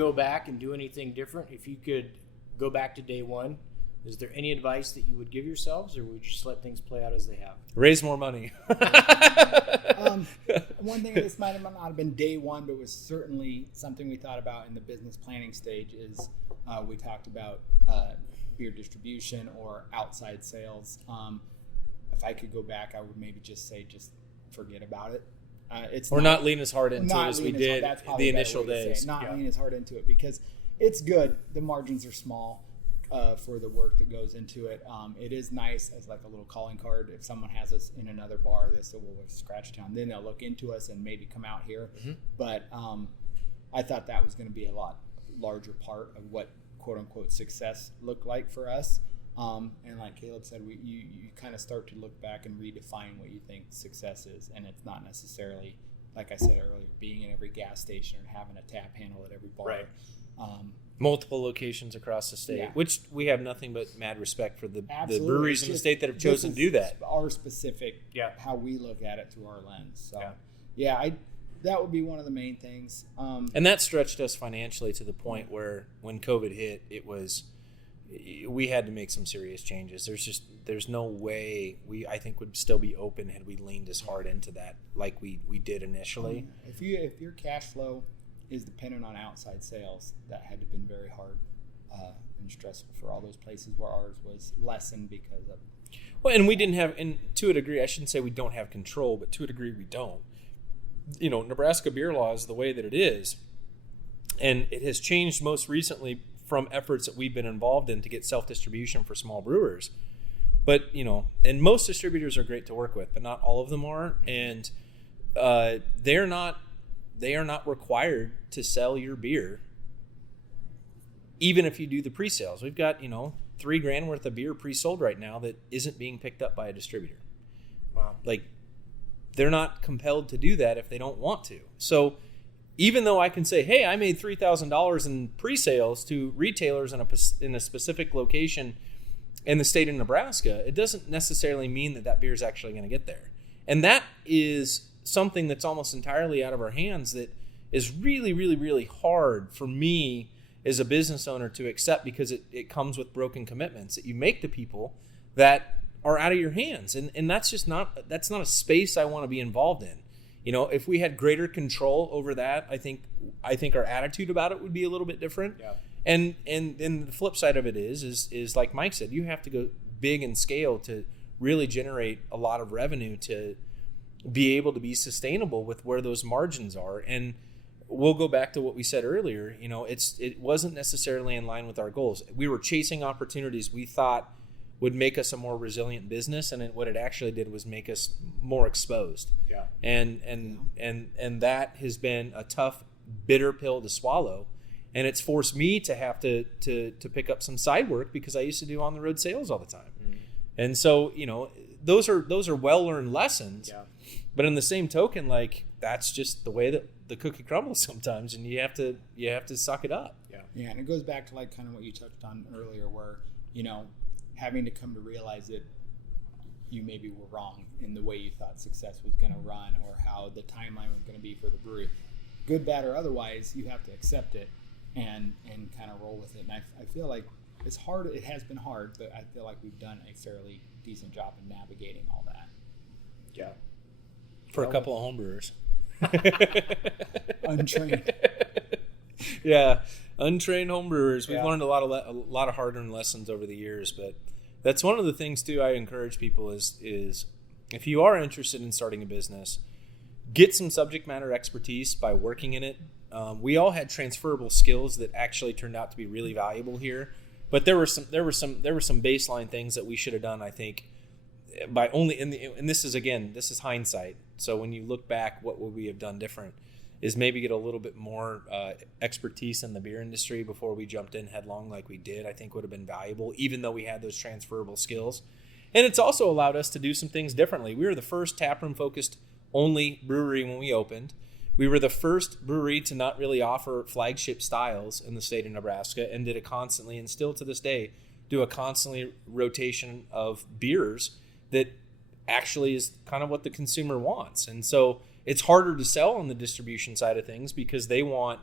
go back and do anything different, if you could go back to day one, is there any advice that you would give yourselves, or would you just let things play out as they have? Raise more money. One thing, this might have not have been day one, but was certainly something we thought about in the business planning stage, is we talked about beer distribution or outside sales. If I could go back, I would maybe just say, just forget about it. Not lean as hard into it as we did the initial days. Lean as hard into it, because it's good. The margins are small for the work that goes into it. It is nice as like a little calling card. If someone has us in another bar, they say, well, we're Scratchtown, then they'll look into us and maybe come out here. Mm-hmm. But I thought that was going to be a lot larger part of what quote unquote success looked like for us. And like Caleb said, you kind of start to look back and redefine what you think success is. And it's not necessarily, like I said earlier, being in every gas station or having a tap handle at every bar. Right. Multiple locations across the state, which we have nothing but mad respect for the breweries in the state that have chosen to do that. Our specific, how we look at it through our lens. So, that would be one of the main things. And that stretched us financially to the point where when COVID hit, we had to make some serious changes. There's no way I think would still be open had we leaned as hard into that like we did initially. If your cash flow is dependent on outside sales, that had to been very hard and stressful for all those places where ours was lessened because of it. Well, and we didn't have, and to a degree, I shouldn't say we don't have control, but to a degree we don't. Nebraska beer law is the way that it is, and it has changed most recently from efforts that we've been involved in to get self-distribution for small brewers. But, and most distributors are great to work with, but not all of them are. And they are not required to sell your beer, even if you do the pre-sales. We've got, $3,000 worth of beer pre-sold right now that isn't being picked up by a distributor. Wow. Like, they're not compelled to do that if they don't want to. So even though I can say, hey, I made $3,000 in pre-sales to retailers in a specific location in the state of Nebraska, it doesn't necessarily mean that beer is actually going to get there. And that is something that's almost entirely out of our hands that is really, really, really hard for me as a business owner to accept, because it comes with broken commitments that you make to people that are out of your hands. And that's not a space I want to be involved in. If we had greater control over that, I think our attitude about it would be a little bit different. Yeah. And then the flip side of it is like Mike said, you have to go big in scale to really generate a lot of revenue to be able to be sustainable with where those margins are. And we'll go back to what we said earlier. It wasn't necessarily in line with our goals. We were chasing opportunities we thought would make us a more resilient business, and what it actually did was make us more exposed. Yeah. And that has been a tough, bitter pill to swallow, and it's forced me to have to pick up some side work because I used to do on the road sales all the time. Mm-hmm. And so, those are well-learned lessons. Yeah. But in the same token, like, that's just the way that the cookie crumbles sometimes, and you have to suck it up. Yeah. Yeah, and it goes back to like kind of what you touched on earlier, where having to come to realize that you maybe were wrong in the way you thought success was going to run, or how the timeline was going to be for the brewery, good, bad, or otherwise. You have to accept it and kind of roll with it. And I feel like it's hard. It has been hard, but I feel like we've done a fairly decent job in navigating all that. Yeah. For a couple of homebrewers. Untrained. Yeah, untrained homebrewers. We've learned a lot of hard-earned lessons over the years, but that's one of the things too I encourage people is if you are interested in starting a business, get some subject matter expertise by working in it. We all had transferable skills that actually turned out to be really valuable here, but there were some baseline things that we should have done, I think, by only and this is hindsight. So when you look back, what would we have done different? Is maybe get a little bit more expertise in the beer industry before we jumped in headlong like we did. I think would have been valuable, even though we had those transferable skills. And it's also allowed us to do some things differently. We were the first taproom-focused only brewery when we opened. We were the first brewery to not really offer flagship styles in the state of Nebraska, and did it constantly, and still to this day do a constantly rotation of beers that actually is kind of what the consumer wants. And so it's harder to sell on the distribution side of things because they want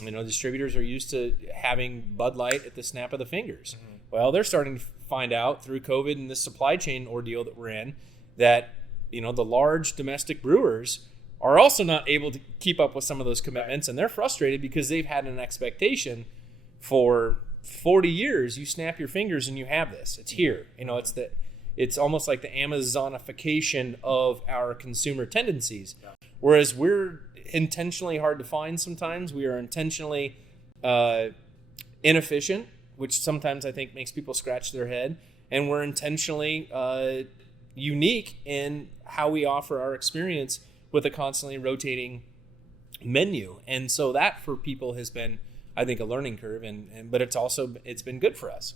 distributors are used to having Bud Light at the snap of the fingers. Well, they're starting to find out through COVID and this supply chain ordeal that we're in that, the large domestic brewers are also not able to keep up with some of those commitments, and they're frustrated because they've had an expectation for 40 years. You snap your fingers and you have this. It's here. It's almost like the Amazonification of our consumer tendencies. Yeah. Whereas we're intentionally hard to find sometimes. We are intentionally inefficient, which sometimes I think makes people scratch their head. And we're intentionally unique in how we offer our experience with a constantly rotating menu. And so that for people has been, I think, a learning curve. But it's been good for us.